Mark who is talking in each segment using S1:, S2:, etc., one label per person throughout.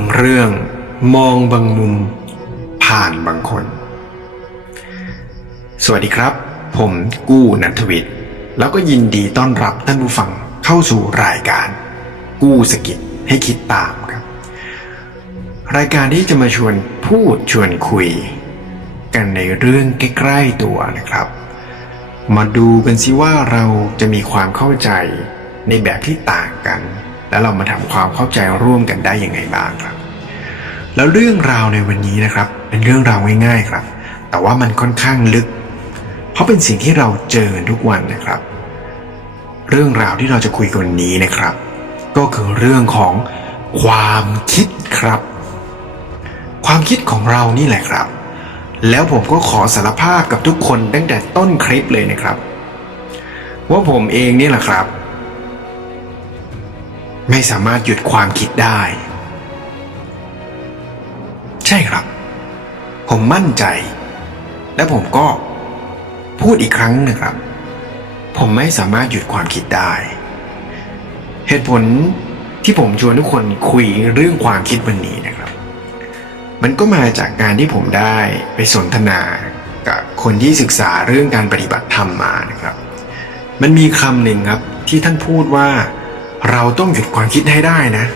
S1: างเรื่อง มองบางมุม ผ่านบางคน สวัสดีครับ ผมกู้นัทวิทย์แล้วก็ยินดีต้อนรับท่านผู้ฟังเข้าสู่รายการ กู้สกิดให้คิดตามครับ รายการที่จะมาชวนพูดชวนคุย กันในเรื่องใกล้ๆตัวนะครับ มาดูกันสิว่าเราจะมีความเข้าใจในแบบที่ต่างกัน แล้วเรามาทำความเข้าใจร่วมกันได้ยังไงบ้างครับ แล้วเรื่องราวในวันนี้นะครับ เป็นเรื่องราวง่ายๆครับ แต่ว่ามันค่อนข้างลึก เพราะเป็นสิ่งที่เราเจอกันทุกวันนะครับ เรื่องราวที่เราจะคุยกันวันนี้นะครับ ก็คือเรื่องของความคิดครับ ความคิดของเรานี่แหละครับ แล้วผมก็ขอสารภาพกับทุกคนตั้งแต่ต้นคลิปเลยนะครับ ว่าผมเองนี่แหละครับ ไม่สามารถหยุดความคิดได้ ใช่ครับ ผมมั่นใจ และผมก็พูดอีกครั้งนะครับ ผมไม่สามารถหยุดความคิดได้ เหตุผลที่ผมชวนทุกคนคุยเรื่องความคิดวันนี้นะครับ มันก็มาจากการที่ผมได้ไปสนทนากับคนที่ศึกษาเรื่องการปฏิบัติธรรมมานะครับ มันมีคำหนึ่งครับที่ท่านพูดว่า เราต้องหยุดความคิดให้ได้นะ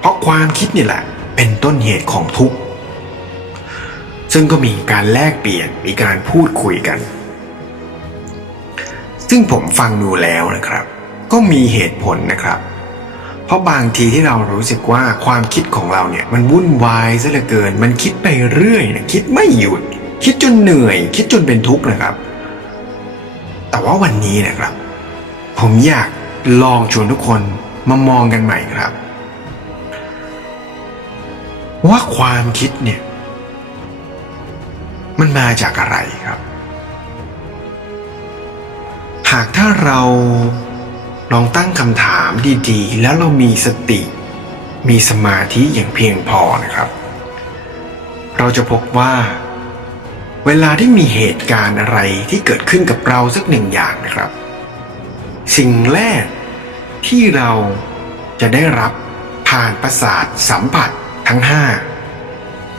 S1: เพราะความคิดนี่แหละ เป็นต้นเหตุของทุกข์ ซึ่งก็มีการแลกเปลี่ยนมีการพูดคุยกัน ซึ่งผมฟังดูแล้วนะครับ ก็มีเหตุผลนะครับ เพราะบางทีที่เรารู้สึกว่าความคิดของเราเนี่ยมันวุ่นวายซะเหลือเกิน มันคิดไปเรื่อยนะคิดไม่หยุด คิดจนเหนื่อย คิดจนเป็นทุกข์นะครับ แต่ว่าวันนี้นะครับ ผมอยาก ลองชวนทุกคนมามองกันใหม่ครับ ว่าความคิดเนี่ย มันมาจากอะไรครับ หากถ้าเราลองตั้งคำถามดีๆ แล้วเรามีสติ มีสมาธิอย่างเพียงพอนะครับ เราจะพบว่า เวลาที่มีเหตุการณ์อะไรที่เกิดขึ้นกับเราสักหนึ่งอย่างนะครับ สิ่งแรก ที่เราจะได้รับผ่านประสาทสัมผัสทั้งห้า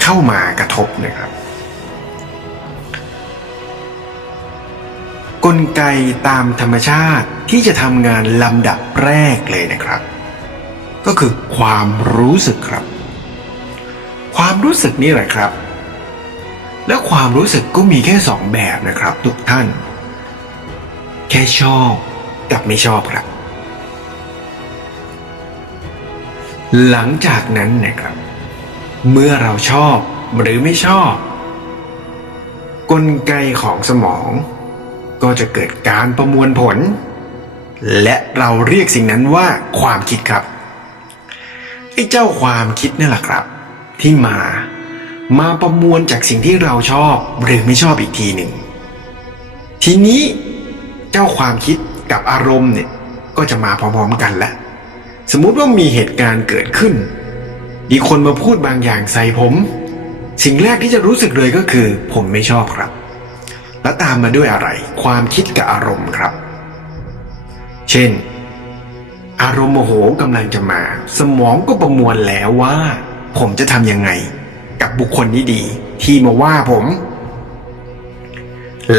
S1: เข้ามากระทบนะครับ กลไกตามธรรมชาติที่จะทำงานลำดับแรกเลยนะครับ ก็คือความรู้สึกครับ ความรู้สึกนี่แหละครับ และความรู้สึกก็มีแค่สองแบบนะครับ ทุกท่าน แค่ชอบกับไม่ชอบครับ หลังจากนั้นนะครับ เมื่อเราชอบหรือไม่ชอบ กลไกของสมอง ก็จะเกิดการประมวลผล และเราเรียกสิ่งนั้นว่าความคิดครับไอ้เจ้าความคิดนี่แหละครับ ที่มามาประมวลจากสิ่งที่เราชอบหรือไม่ชอบอีกทีหนึ่ง ทีนี้เจ้าความคิดกับอารมณ์เนี่ยก็จะมาพร้อมๆกันแล้ว สมมุติว่ามีเหตุการณ์เกิดขึ้น มีคนมาพูดบางอย่างใส่ผม สิ่งแรกที่จะรู้สึกเลยก็คือ ผมไม่ชอบครับ แล้วตามมาด้วยอะไร ความคิดกับอารมณ์ครับ เช่น อารมณ์โมโหกำลังจะมา สมองก็ประมวลแล้วว่า ผมจะทำยังไง กับบุคคลนี้ดี ที่มาว่าผม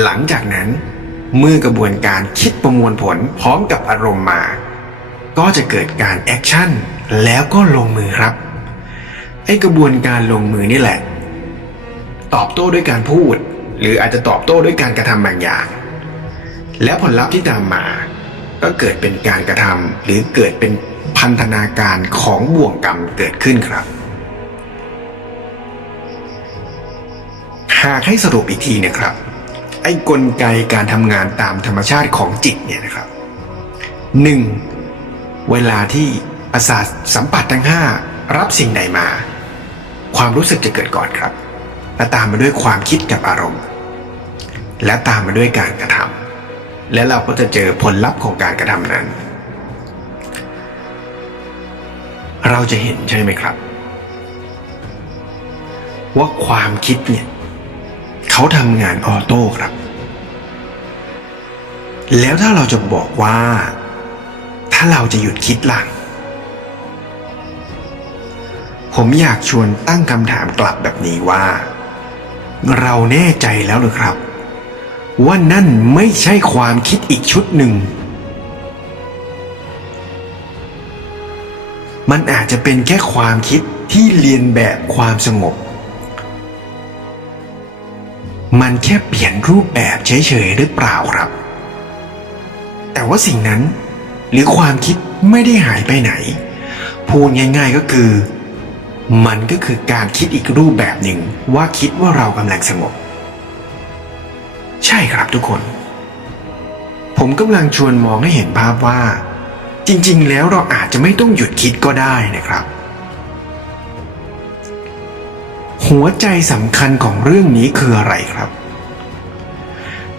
S1: หลังจากนั้น เมื่อกระบวนการคิดประมวลผลพร้อมกับอารมณ์มา ก็จะเกิดการแอคชั่นแล้วก็ลงมือครับ ไอกระบวนการลงมือนี่แหละ ตอบโต้ด้วยการพูด หรืออาจจะตอบโต้ด้วยการกระทำบางอย่าง และผลลัพธ์ที่ตามมา ก็เกิดเป็นการกระทำหรือเกิดเป็นพันธนาการของบ่วงกรรมเกิดขึ้นครับ หากให้สรุปอีกทีนะครับ ไอ้กลไกการทำงานตามธรรมชาติของจิตเนี่ยนะครับหนึ่ง เวลาที่ประสาทสัมผัสทั้งห้ารับสิ่งใดมา ความรู้สึกจะเกิดก่อนครับ และตามมาด้วยความคิดกับอารมณ์ และตามมาด้วยการกระทำและเราก็จะเจอผลลัพธ์ของการกระทำนั้น เราจะเห็นใช่ไหมครับ ว่าความคิดเนี่ยเขาทำงานออโต้ครับ แล้วถ้าเราจะบอกว่า ถ้าเราจะหยุดคิดล่ะผมอยากชวนตั้งคำถามกลับแบบนี้ว่า เราแน่ใจแล้วหรือครับ ว่านั่นไม่ใช่ความคิดอีกชุดหนึ่ง มันอาจจะเป็นแค่ความคิดที่เรียนแบบความสงบ มันแค่เปลี่ยนรูปแบบเฉยๆหรือเปล่าครับ แต่ว่าสิ่งนั้น หรือความคิดไม่ได้หายไปไหน พูดง่าย ๆก็คือ มันก็คือการคิดอีกรูปแบบหนึ่งว่าคิดว่าเรากำลังสงบ ใช่ครับทุกคน ผมกำลังชวนมองให้เห็นภาพว่า จริง ๆ แล้วเราอาจจะไม่ต้องหยุดคิดก็ได้นะครับ หัวใจสำคัญของเรื่องนี้คืออะไรครับ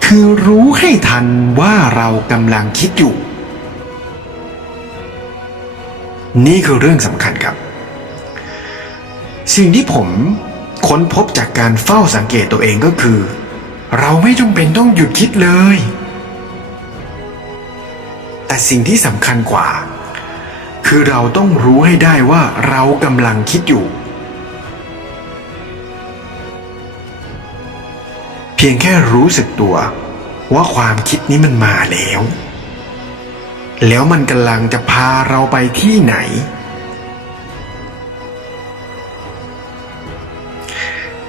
S1: คือรู้ให้ทันว่าเรากำลังคิดอยู่ นี่คือเรื่องสำคัญครับ สิ่งที่ผมค้นพบจากการเฝ้าสังเกตตัวเองก็คือ เราไม่จำเป็นต้องหยุดคิดเลย แต่สิ่งที่สำคัญกว่า คือเราต้องรู้ให้ได้ว่าเรากำลังคิดอยู่ เพียงแค่รู้สึกตัวว่าความคิดนี้มันมาแล้ว แล้วมันกำลังจะพาเราไปที่ไหน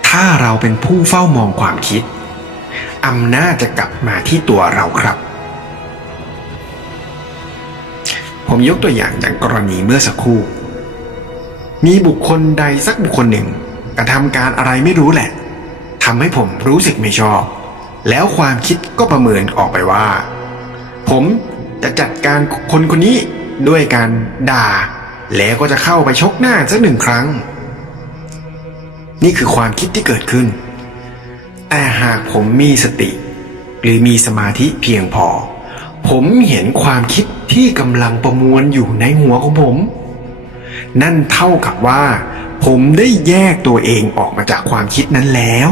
S1: ถ้าเราเป็นผู้เฝ้ามองความคิด อำนาจจะกลับมาที่ตัวเราครับ ผมยกตัวอย่างจากกรณีเมื่อสักครู่ มีบุคคลใดสักบุคคลหนึ่งกระทำการอะไรไม่รู้แหละทำให้ผมรู้สึกไม่ชอบ แล้วความคิดก็ประเมินออกไปว่า ผม จะจัดการคนคนนี้ด้วยการด่า แล้วก็จะเข้าไปชกหน้าสักหนึ่งครั้ง นี่คือความคิดที่เกิดขึ้น แต่หากผมมีสติ หรือมีสมาธิเพียงพอ ผมเห็นความคิดที่กำลังประมวลอยู่ในหัวของผม นั่นเท่ากับว่า ผมได้แยกตัวเองออกมาจากความคิดนั้นแล้ว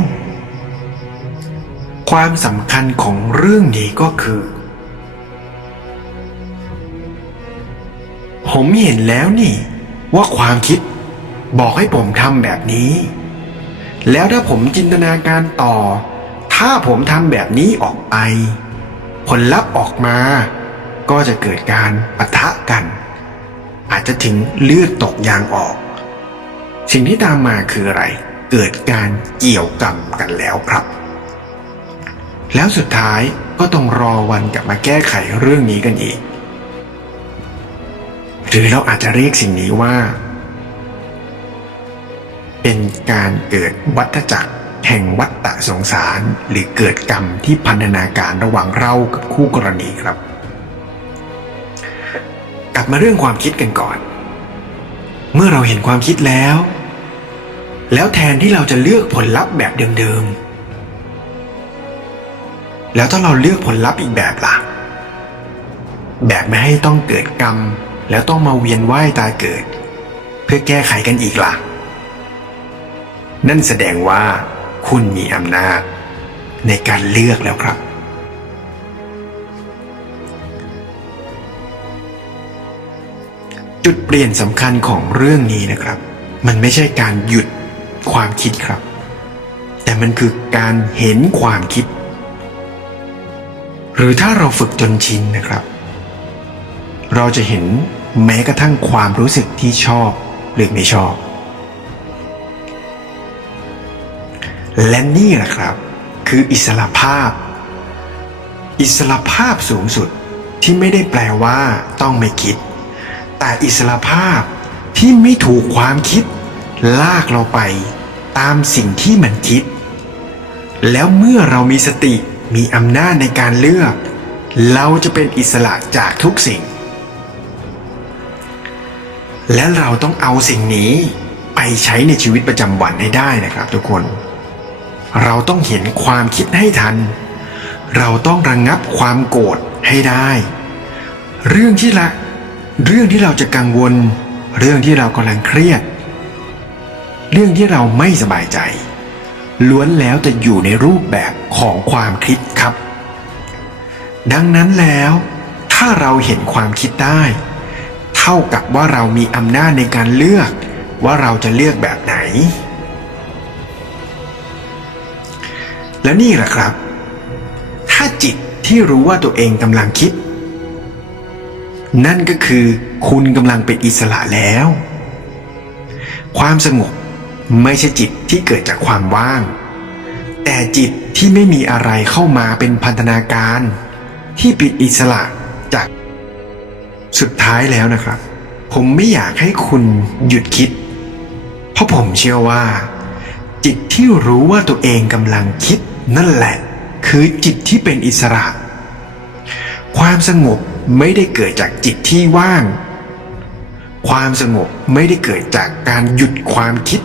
S1: ความสำคัญของเรื่องนี้ก็คือ ผมเห็นแล้วนี่ ว่าความคิดบอกให้ผมทำแบบนี้ แล้วถ้าผมจินตนาการต่อ ถ้าผมทำแบบนี้ออกไป ผลลัพธ์ออกมา ก็จะเกิดการปะทะกัน อาจจะถึงเลือดตกยางออก สิ่งที่ตามมาคืออะไร เกิดการเกี่ยวกรรมกันแล้วครับ แล้วสุดท้ายก็ต้องรอวันกลับมาแก้ไขเรื่องนี้กันอีก รือเราอาจจะเรียกสิ่งนี้ว่า เป็นการเกิดวัฏจักร แห่งวัฏฏะสงสาร หรือเกิดกรรมที่พันธนาการระหว่างเรากับคู่กรณีครับ กลับมาเรื่องความคิดกันก่อน เมื่อเราเห็นความคิดแล้ว แล้วแทนที่เราจะเลือกผลลัพธ์แบบเดิมๆ แล้วถ้าเราเลือกผลลัพธ์อีกแบบล่ะ แบบไม่ให้ต้องเกิดกรรม แล้วต้องมาเวียนว่ายตายเกิด เพื่อแก้ไขกันอีกล่ะ นั่นแสดงว่า คุณมีอำนาจ ในการเลือกแล้วครับ จุดเปลี่ยนสำคัญของเรื่องนี้นะครับ มันไม่ใช่การหยุดความคิดครับ แต่มันคือการเห็นความคิด หรือถ้าเราฝึกจนชินนะครับ เราจะเห็น แม้กระทั่งความรู้สึกที่ชอบหรือไม่ชอบ และนี่แหละครับ คืออิสระภาพ อิสระภาพสูงสุดที่ไม่ได้แปลว่าต้องไม่คิด แต่อิสระภาพที่ไม่ถูกความคิด ลากเราไปตามสิ่งที่มันคิด แล้วเมื่อเรามีสติมีอำนาจในการเลือก เราจะเป็นอิสระจากทุกสิ่ง และเราต้องเอาสิ่งนี้ไปใช้ในชีวิตประจำวันให้ได้นะครับทุกคน เราต้องเห็นความคิดให้ทัน เราต้องระงงับความโกรธให้ได้ เรื่องที่ละ เรื่องที่เราจะกังวล เรื่องที่เรากำลังเครียด เรื่องที่เราไม่สบายใจ ล้วนแล้วจะอยู่ในรูปแบบของความคิดครับ ดังนั้นแล้ว ถ้าเราเห็นความคิดได้ ท่ากับว่าเรามีอำนาจในการเลือกว่าเราจะเลือกแบบไหน และนี่แหละครับ ถ้าจิตที่รู้ว่าตัวเองกำลังคิด นั่นก็คือคุณกำลังเป็นอิสระแล้ว ความสงบไม่ใช่จิตที่เกิดจากความว่าง แต่จิตที่ไม่มีอะไรเข้ามาเป็นพันธนาการ ที่ปิดอิสระจาก สุดท้ายแล้วนะครับ ผมไม่อยากให้คุณหยุดคิด เพราะผมเชื่อว่า จิตที่รู้ว่าตัวเองกำลังคิด นั่นแหละ คือจิตที่เป็นอิสระ ความสงบไม่ได้เกิดจากจิตที่ว่าง ความสงบไม่ได้เกิดจากการหยุดความคิด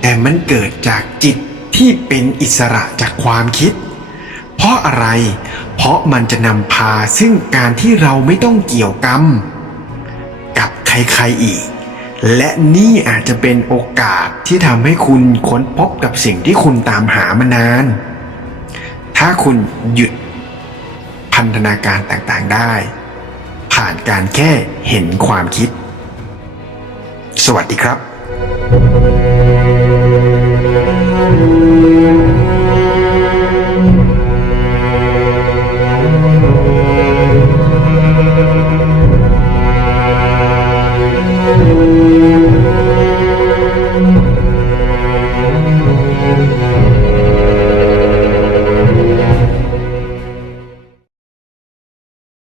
S1: แต่มันเกิดจากจิตที่เป็นอิสระจากความคิด เพราะอะไร เพราะมันจะนำพาซึ่งการที่เราไม่ต้องเกี่ยวกรรม กับใครๆอีก และนี่อาจจะเป็นโอกาสที่ทำให้คุณค้นพบกับสิ่งที่คุณตามหามานาน ถ้าคุณหยุดพันธนาการต่างๆได้ ผ่านการแค่เห็นความคิด สวัสดีครับ